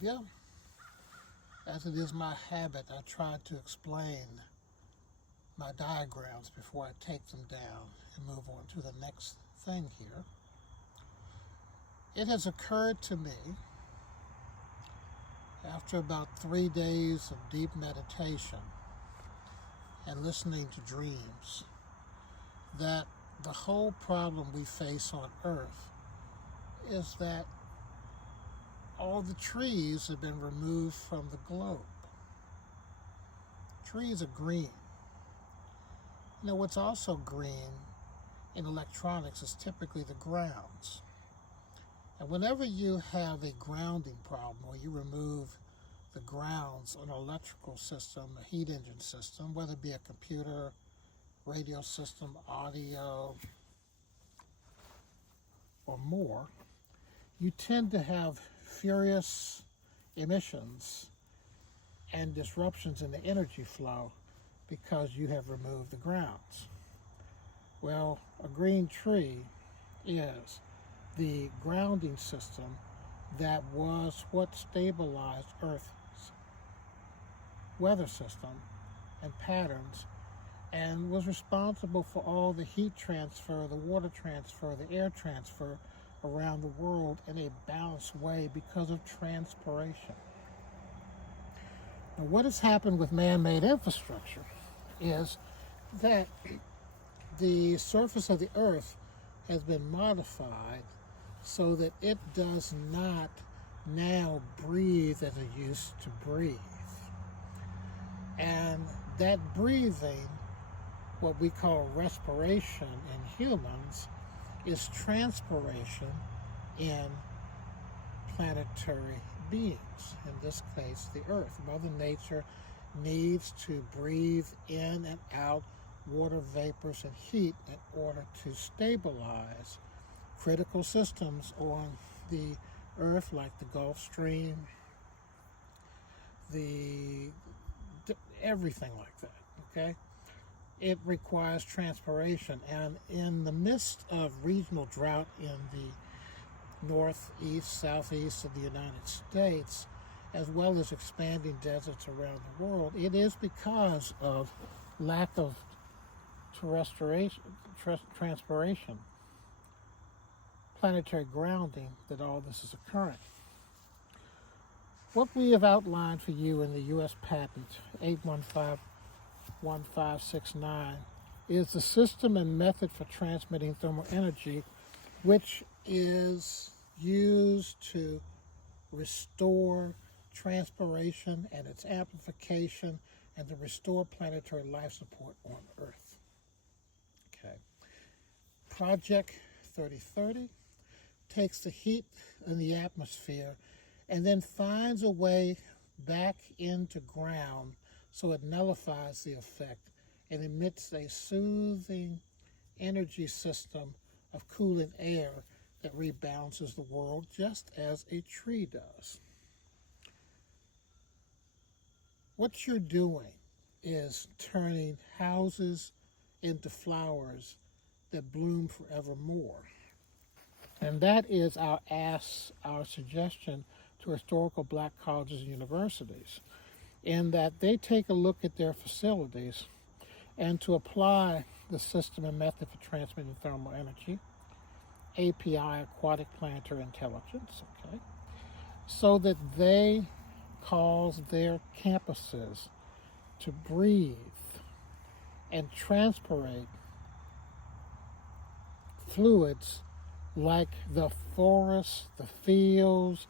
you. As it is my habit, I try to explain my diagrams before I take them down and move on to the next thing here. It has occurred to me, after about 3 days of deep meditation and listening to dreams, that the whole problem we face on Earth is that all the trees have been removed from the globe. Trees are green. You know, what's also green in electronics is typically the grounds. And whenever you have a grounding problem, or you remove the grounds on an electrical system, a heat engine system, whether it be a computer, radio system, audio, or more, you tend to have furious emissions and disruptions in the energy flow because you have removed the grounds. Well, a green tree is the grounding system that was what stabilized Earth's weather system and patterns, and was responsible for all the heat transfer, the water transfer, the air transfer around the world in a balanced way because of transpiration. Now, what has happened with man-made infrastructure is that the surface of the Earth has been modified so that it does not now breathe as it used to breathe. And that breathing, what we call respiration in humans, is transpiration in planetary beings, in this case the Earth. Mother Nature needs to breathe in and out water vapors and heat in order to stabilize critical systems on the Earth, like the Gulf Stream, everything like that, okay? It requires transpiration, and in the midst of regional drought in the northeast, southeast of the United States, as well as expanding deserts around the world, it is because of lack of transpiration, planetary grounding, that all this is occurring. What we have outlined for you in the U.S. patent 8151569 is the system and method for transmitting thermal energy, which is used to restore transpiration and its amplification, and to restore planetary life support on Earth. Okay. Project 3030 takes the heat in the atmosphere and then finds a way back into ground so it nullifies the effect and emits a soothing energy system of cooling air that rebalances the world just as a tree does. What you're doing is turning houses into flowers that bloom forevermore. And that is our suggestion to historical black colleges and universities, in that they take a look at their facilities and to apply the system and method for transmitting thermal energy, API, aquatic planetary intelligence, okay, so that they cause their campuses to breathe and transpirate fluids like the forests, the fields,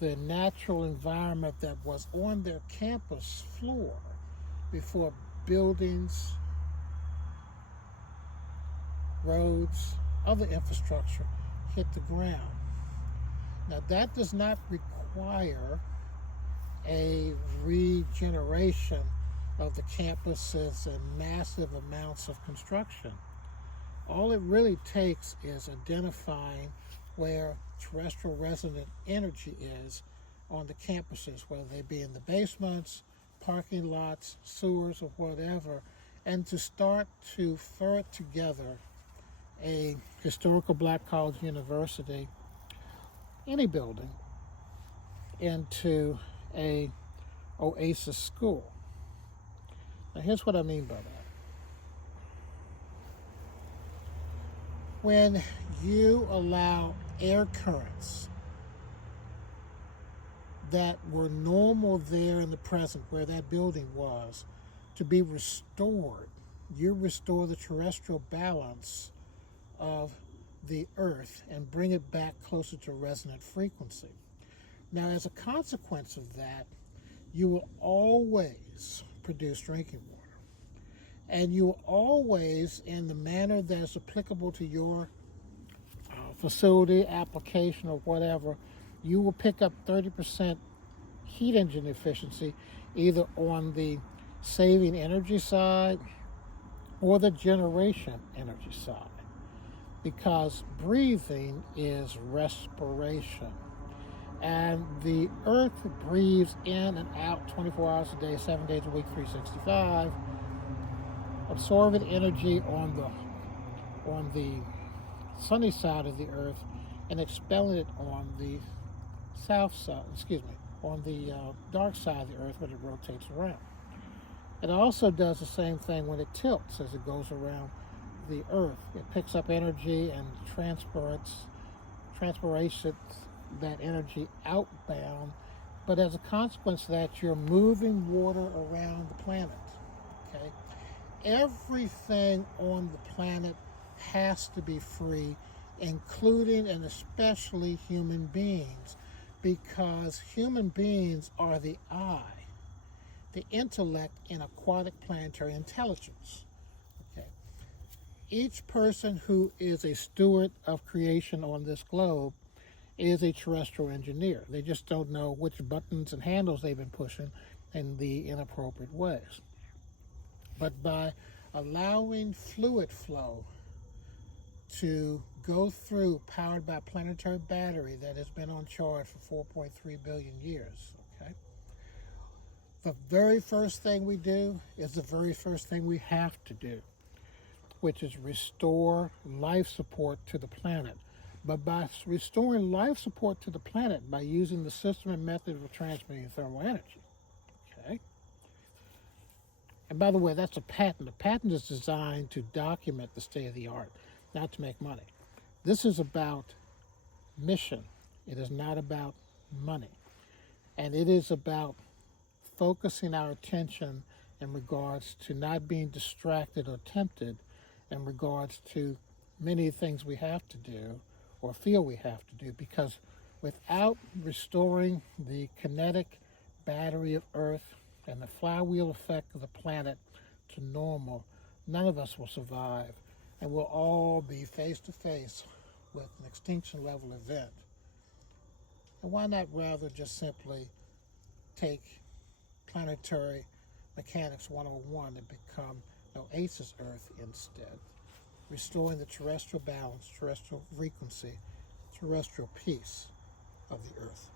the natural environment that was on their campus floor before buildings, roads, other infrastructure hit the ground. Now, that does not require a regeneration of the campuses and massive amounts of construction. All it really takes is identifying where terrestrial resonant energy is on the campuses, whether they be in the basements, parking lots, sewers, or whatever, and to start to ferret together a historical black college university, any building, into a oasis school. Now here's what I mean by that. When you allow air currents that were normal there in the present where that building was to be restored, you restore the terrestrial balance of the earth and bring it back closer to resonant frequency. Now, as a consequence of that, you will always produce drinking water. And you will always, in the manner that is applicable to your facility, application, or whatever, you will pick up 30% heat engine efficiency either on the saving energy side or the generation energy side. Because breathing is respiration. And the earth breathes in and out 24 hours a day, 7 days a week, 365, absorbing energy on the sunny side of the earth and expelling it on the south side, on the dark side of the earth when it rotates around. It also does the same thing when it tilts as it goes around the earth. It picks up energy and transpirates that energy outbound, but as a consequence of that, you're moving water around the planet. Okay? Everything on the planet has to be free, including and especially human beings, because human beings are the eye, the intellect in aquatic planetary intelligence. Okay? Each person who is a steward of creation on this globe is a terrestrial engineer. They just don't know which buttons and handles they've been pushing in the inappropriate ways. But by allowing fluid flow to go through, powered by a planetary battery that has been on charge for 4.3 billion years, okay? The very first thing we do is the very first thing we have to do, which is restore life support to the planet. But by restoring life support to the planet by using the system and method of transmitting thermal energy. Okay? And by the way, that's a patent. A patent is designed to document the state of the art, not to make money. This is about mission. It is not about money. And it is about focusing our attention in regards to not being distracted or tempted in regards to many things we have to do or feel we have to do, because without restoring the kinetic battery of Earth and the flywheel effect of the planet to normal, none of us will survive, and we'll all be face to face with an extinction level event. And why not rather just simply take planetary mechanics 101 and become Oasis Earth instead, restoring the terrestrial balance, terrestrial frequency, terrestrial peace of the Earth.